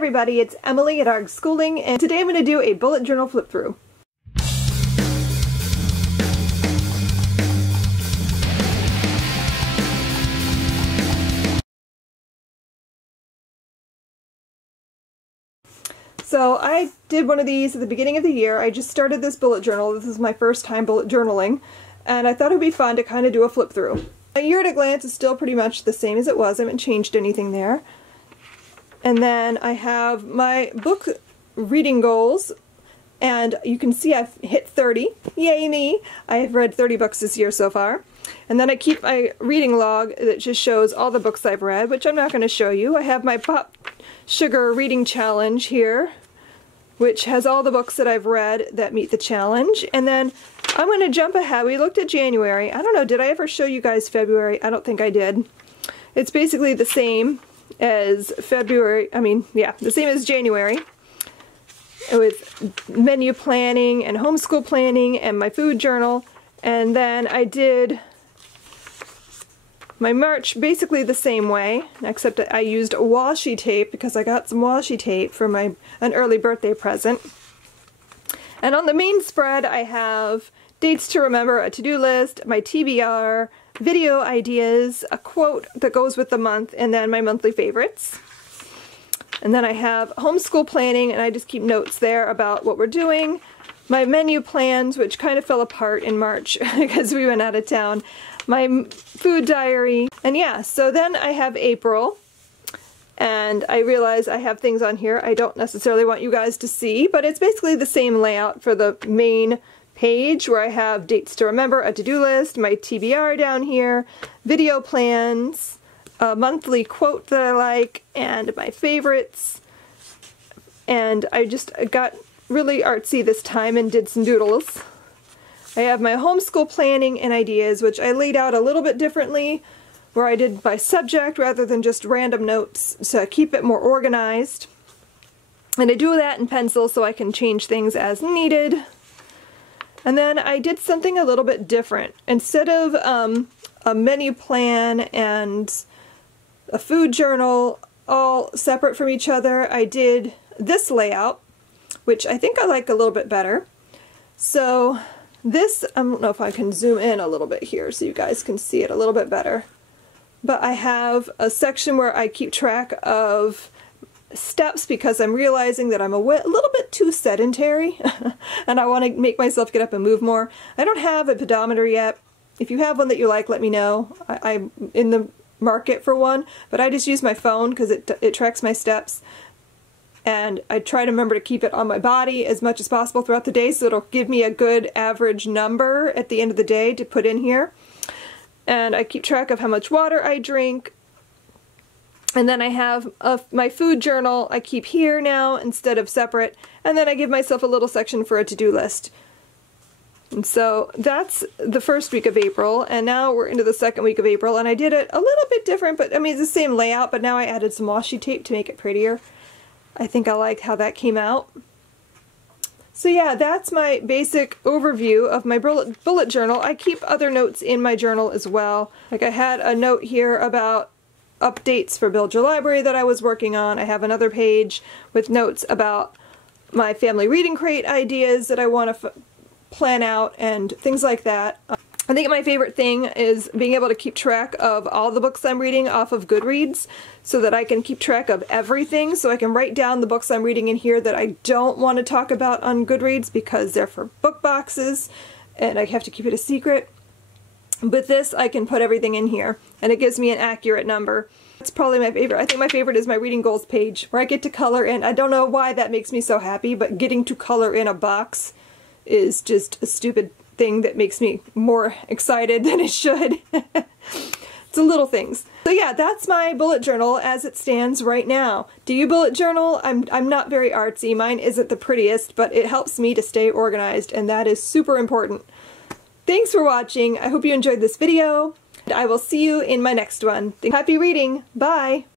everybody, it's Emily at ARG Schooling, and today I'm going to do a bullet journal flip through. So I did one of these at the beginning of the year. I just started this bullet journal. This is my first time bullet journaling, and I thought it would be fun to kind of do a flip through. A year at a glance is still pretty much the same as it was. I haven't changed anything there. And then I have my book reading goals, and you can see I've hit 30. Yay me! I've read 30 books this year so far. And then I keep my reading log that just shows all the books I've read, which I'm not going to show you. I have my Pop Sugar Reading Challenge here, which has all the books that I've read that meet the challenge. And then I'm going to jump ahead. We looked at January. I don't know, did I ever show you guys February? I don't think I did. It's basically the same as February, the same as January, with menu planning and homeschool planning and my food journal. And then I did my March basically the same way, except that I used washi tape because I got some washi tape for an early birthday present. And on the main spread I have dates to remember, a to-do list, my TBR, video ideas, a quote that goes with the month, and then my monthly favorites. And then I have homeschool planning, and I just keep notes there about what we're doing. My menu plans, which kind of fell apart in March because we went out of town. My food diary, and yeah, so then I have April, and I realize I have things on here I don't necessarily want you guys to see, but it's basically the same layout for the main page where I have dates to remember, a to-do list, my TBR down here, video plans, a monthly quote that I like, and my favorites. And I just got really artsy this time and did some doodles. I have my homeschool planning and ideas, which I laid out a little bit differently, where I did by subject rather than just random notes to keep it more organized. And I do that in pencil so I can change things as needed. And then I did something a little bit different. Instead of a menu plan and a food journal all separate from each other, I did this layout, which I think I like a little bit better. So this, I don't know if I can zoom in a little bit here so you guys can see it a little bit better. But I have a section where I keep track of steps because I'm realizing that I'm a little bit too sedentary and I want to make myself get up and move more. I don't have a pedometer yet. If you have one that you like, let me know. I'm in the market for one, but I just use my phone because it tracks my steps, and I try to remember to keep it on my body as much as possible throughout the day so it'll give me a good average number at the end of the day to put in here. And I keep track of how much water I drink. And then I have my food journal I keep here now instead of separate, and then I give myself a little section for a to-do list. And so that's the first week of April, and now we're into the second week of April, and I did it a little bit different, but I mean it's the same layout, but now I added some washi tape to make it prettier. I think I like how that came out. So yeah, that's my basic overview of my bullet journal. I keep other notes in my journal as well. Like I had a note here about updates for Build Your Library that I was working on. I have another page with notes about my family reading crate ideas that I want to plan out and things like that. I think my favorite thing is being able to keep track of all the books I'm reading off of Goodreads so that I can keep track of everything, so I can write down the books I'm reading in here that I don't want to talk about on Goodreads because they're for book boxes and I have to keep it a secret. But this, I can put everything in here, and it gives me an accurate number. It's probably my favorite. I think my favorite is my reading goals page, where I get to color in. I don't know why that makes me so happy, but getting to color in a box is just a stupid thing that makes me more excited than it should. It's the little things. So yeah, that's my bullet journal as it stands right now. Do you bullet journal? I'm not very artsy. Mine isn't the prettiest, but it helps me to stay organized, and that is super important. Thanks for watching. I hope you enjoyed this video, and I will see you in my next one. Happy reading. Bye!